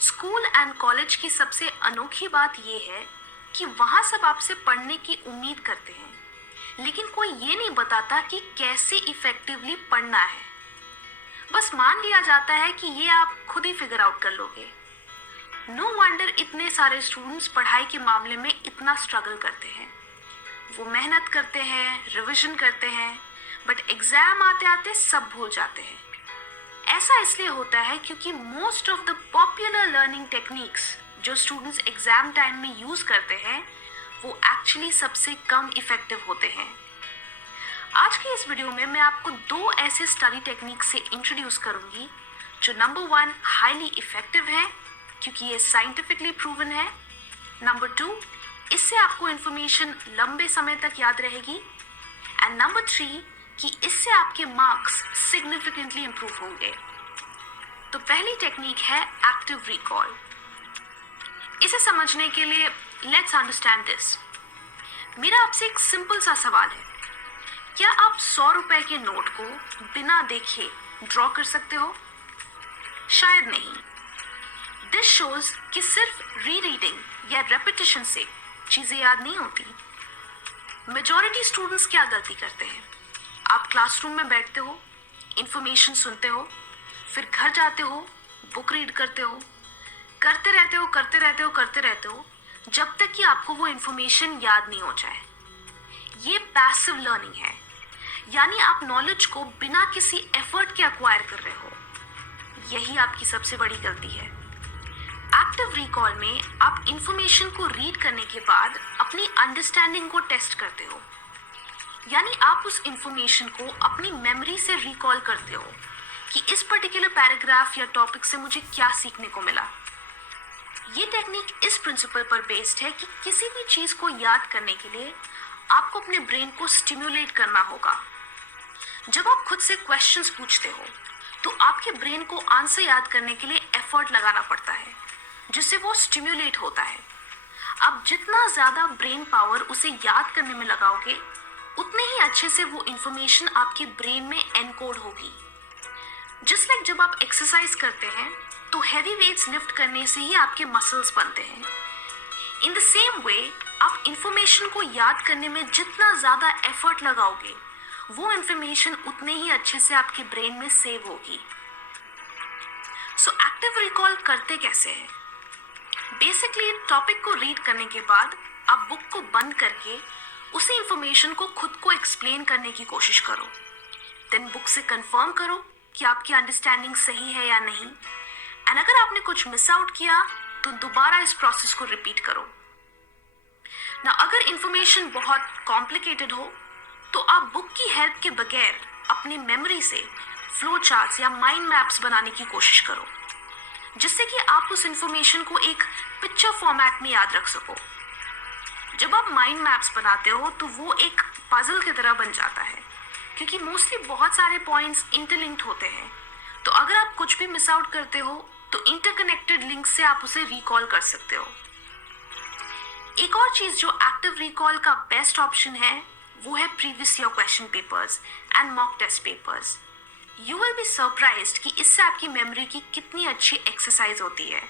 School and college की सबसे अनोखी बात यह है कि वहाँ सब आपसे पढ़ने की उम्मीद करते हैं, लेकिन कोई ये नहीं बताता कि कैसे इफेक्टिवली पढ़ना है। बस मान लिया जाता है कि ये आप खुद ही फिगर आउट कर लोगे। नो वंडर इतने सारे स्टूडेंट्स पढ़ाई के मामले में इतना स्ट्रगल करते हैं। वो मेहनत करते हैं, रिवीजन करते हैं, बट एग्जाम आते आते सब भूल जाते हैं। ऐसा इसलिए होता है क्योंकि most of the popular learning techniques जो स्टूडेंट्स एग्जाम टाइम में यूज करते हैं वो एक्चुअली सबसे कम इफेक्टिव होते हैं। आज की इस वीडियो में मैं आपको दो ऐसे स्टडी टेक्निक से इंट्रोड्यूस करूंगी जो नंबर 1 हाईली इफेक्टिव है क्योंकि ये साइंटिफिकली प्रूवन है, नंबर 2 इससे आपको इंफॉर्मेशन लंबे समय तक याद रहेगी, एंड नंबर 3 कि इससे आपके मार्क्स सिग्निफिकेंटली इंप्रूव होंगे। तो पहली टेक्निक है एक्टिव रिकॉल। इसे समझने के लिए लेट्स अंडरस्टैंड दिस। मेरा आपसे एक सिंपल सा सवाल है, क्या आप 100 रुपए के नोट को बिना देखे ड्रॉ कर सकते हो? शायद नहीं। दिस शोज कि सिर्फ रीडिंग या रेपिटेशन से चीजें याद नहीं होती। मेजॉरिटी स्टूडेंट्स क्या गलती करते हैं? आप क्लासरूम में बैठते हो, इंफॉर्मेशन सुनते हो, फिर घर जाते हो, बुक रीड करते हो, करते रहते हो जब तक कि आपको वो इंफॉर्मेशन याद नहीं हो जाए। ये पैसिव लर्निंग है, यानी आप नॉलेज को बिना किसी एफर्ट के एक्वायर कर रहे हो। यही आपकी सबसे बड़ी गलती है। एक्टिव रिकॉल में आप इंफॉर्मेशन को रीड करने के बाद अपनी अंडरस्टैंडिंग को टेस्ट करते हो, यानी आप उस इंफॉर्मेशन को अपनी मेमोरी से रिकॉल करते हो कि इस पर्टिकुलर पैराग्राफ या टॉपिक से मुझे क्या सीखने को मिला। ये टेक्निक इस प्रिंसिपल पर बेस्ड है कि किसी भी चीज को याद करने के लिए आपको अपने ब्रेन को स्टिम्युलेट करना होगा। जब आप खुद से क्वेश्चंस पूछते हो तो आपके ब्रेन को आंसर याद करने के लिए एफर्ट लगाना पड़ता है, जिससे वो स्टिम्युलेट होता है। अब जितना ज्यादा ब्रेन पावर उसे याद करने में लगाओगे उतने ही अच्छे से वो इंफॉर्मेशन आपके ब्रेन में एनकोड होगी। जस्ट लाइक जब आप एक्सरसाइज करते हैं तो हैवी वेट्स लिफ्ट करने से ही आपके मसल्स बनते हैं। इन द सेम वे आप इंफॉर्मेशन को याद करने में जितना ज्यादा एफर्ट लगाओगे वो इंफॉर्मेशन उतने ही अच्छे से आपके ब्रेन में सेव होगी। सो एक्टिव रिकॉल करते कैसे हैं? बेसिकली टॉपिक को रीड करने के बाद आप बुक को बंद करके उसी इंफॉर्मेशन को खुद को एक्सप्लेन करने की कोशिश करो। देन बुक से कंफर्म करो कि आपकी अंडरस्टैंडिंग सही है या नहीं, एंड अगर आपने कुछ मिस आउट किया तो दोबारा इस प्रोसेस को रिपीट करो ना। अगर इंफॉर्मेशन बहुत कॉम्प्लिकेटेड हो तो आप बुक की हेल्प के बगैर अपनी मेमोरी से फ्लो चार्ट्स या माइंड मैप्स बनाने की कोशिश करो, जिससे कि आप उस इंफॉर्मेशन को एक पिक्चर फॉर्मेट में याद रख सको। जब आप माइंड मैप्स बनाते हो तो वो एक पजल की तरह बन जाता है, क्योंकि मोस्टली बहुत सारे पॉइंट्स इंटरलिंक्ड होते हैं। तो अगर आप कुछ भी मिस आउट करते हो तो इंटरकनेक्टेड लिंक से आप उसे रिकॉल कर सकते हो। एक और चीज जो एक्टिव रिकॉल का बेस्ट ऑप्शन है वो है previous year question papers and mock test papers. You will be surprised कि इससे आपकी मेमोरी की कितनी अच्छी एक्सरसाइज होती है।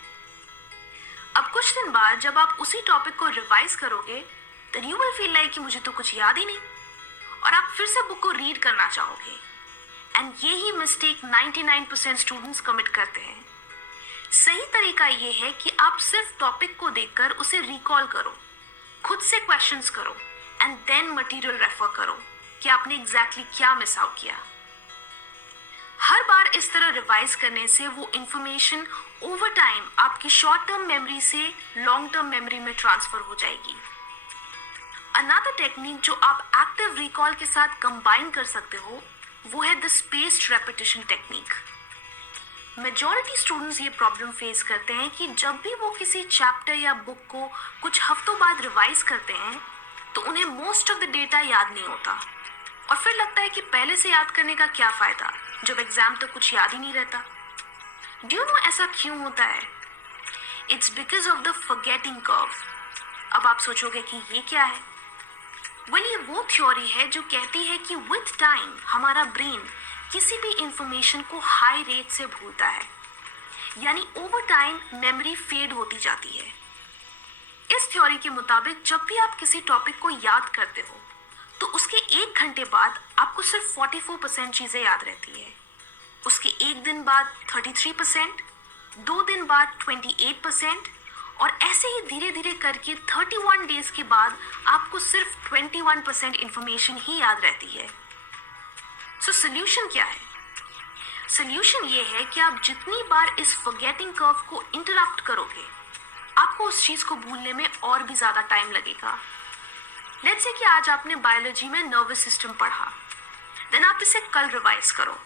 अब कुछ दिन बाद जब आप उसी टॉपिक को रिवाइज करोगे then you will feel like कि मुझे तो कुछ याद ही नहीं, और आप फिर से बुक को रीड करना चाहोगे। एंड ये ही मिस्टेक 99% स्टूडेंट्स कमिट करते हैं। सही तरीका ये है कि आप सिर्फ टॉपिक को देखकर उसे रिकॉल करो, खुद से क्वेश्चंस करो, एंड देन मटेरियल रेफर करो कि आपने एग्जैक्टली क्या मिस आउट किया। हर बार इस तरह रिवाइज करने से वो इंफॉर्मेशन ओवर टाइम आपकी शॉर्ट टर्म मेमोरी से लॉन्ग टर्म मेमोरी में ट्रांसफर हो जाएगी। अनदर टेक्निक जो आप एक्टिव रिकॉल के साथ कंबाइन कर सकते हो वो है the spaced repetition technique. Majority students ये प्रॉब्लम फेस करते हैं कि जब भी वो किसी चैप्टर या बुक को कुछ हफ्तों बाद रिवाइज करते हैं तो उन्हें मोस्ट ऑफ द डेटा याद नहीं होता, और फिर लगता है कि पहले से याद करने का क्या फायदा जब एग्जाम तो कुछ याद ही नहीं रहता। डू यू नो ऐसा क्यों होता है? It's because of the forgetting curve. अब आप सोचोगे कि ये क्या है? वेल, ये वो थ्योरी है जो कहती है कि विद टाइम हमारा ब्रेन किसी भी इंफॉर्मेशन को हाई रेट से भूलता है। यानी ओवर टाइम मेमोरी फेड होती जाती है। इस थ्योरी के मुताबिक जब भी आप किसी टॉपिक को याद करते हो तो उसके 1 घंटे बाद आपको सिर्फ 44% चीजें याद रहती है, उसके 1 दिन बाद 33%, 2 दिन बाद 28% और ऐसे ही धीरे धीरे करके 31 डेज के बाद आपको सिर्फ 21% इंफॉर्मेशन ही याद रहती है। सो सोल्यूशन क्या है? सोल्यूशन ये है कि आप जितनी बार इस फॉरगेटिंग कर्व को इंटरप्ट करोगे आपको उस चीज को भूलने में और भी ज्यादा टाइम लगेगा। लेट्स से कि आज आपने बायोलॉजी में नर्वस सिस्टम पढ़ा, देन आप इसे कल रिवाइज करो।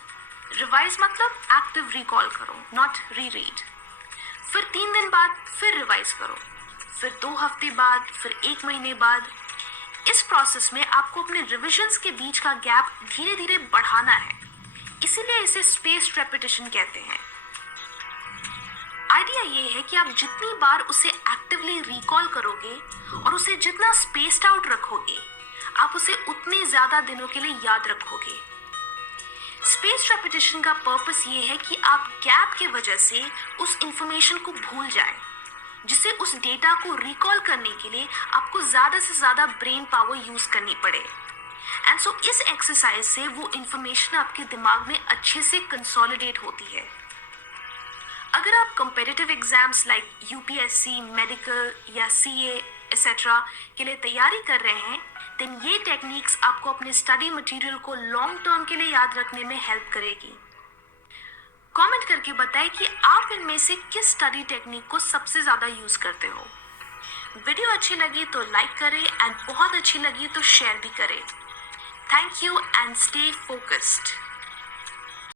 रिवाइज मतलब एक्टिव रिकॉल करो, नॉट रीरीड। फिर 3 दिन बाद फिर रिवाइज करो, फिर 2 हफ्ते बाद, फिर 1 महीने बाद। इस प्रोसेस में आपको अपने रिविजन्स के बीच का गैप धीरे धीरे बढ़ाना है, इसीलिए इसे स्पेस्ड रेपिटेशन कहते हैं। आइडिया ये है कि आप जितनी बार उसे एक्टिवली रिकॉल करोगे और उसे जितना स्पेस्ड आउट रखोगे आप उसे उतने ज्यादा दिनों के लिए याद रखोगे। स्पेस्ड रेपिटेशन का पर्पस ये है कि आप गैप के वजह से उस इंफॉर्मेशन को भूल जाएं, जिसे उस डेटा को रिकॉल करने के लिए आपको ज्यादा से ज्यादा ब्रेन पावर यूज करनी पड़े। एंड सो इस एक्सरसाइज से वो इंफॉर्मेशन आपके दिमाग में अच्छे से कंसोलिडेट होती है। अगर आप competitive exams like UPSC, medical या सीए एक्सेट्रा के लिए तैयारी कर रहे हैं, देन ये टेक्निक्स आपको अपने स्टडी मटेरियल को लॉन्ग टर्म के लिए याद रखने में हेल्प करेगी। कमेंट करके बताएं कि आप इनमें से किस स्टडी टेक्निक को सबसे ज़्यादा यूज़ करते हो। वीडियो अच्छी लगी तो लाइक करें एंड बहुत अच्छी लगी तो शेयर भी करें। Thank you and stay focused.